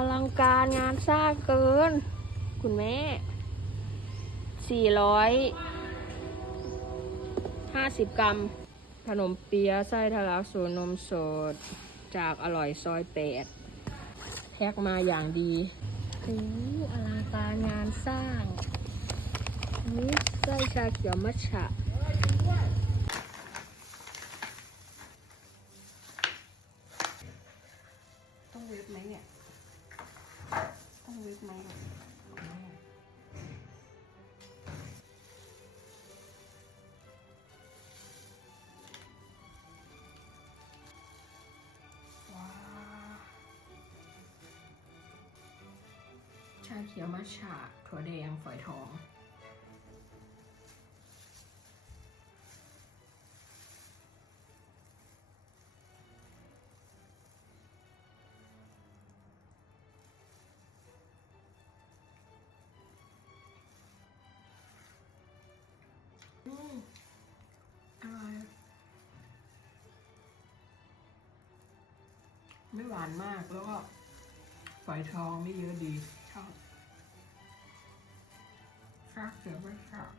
อลังการงานสร้างเกิน คุณแม่สี่ร้อยห้าสิบกรัม ขนมเปี๊ยะไส้ทะลักสูตรนมสด จากอร่อยซอยแปดแพ็กมาอย่างดีโอ้อลังการงานสร้างนี่ไส้ชาเขียวมัทฉะ ไหมอ๋อว้าชาเขียวมัทฉะถั่วแดงฝอยทอง อร่อยไม่หวานมากแล้วก็ฝอยทองไม่เยอะดีชอบชาเขียวไม่ชอบ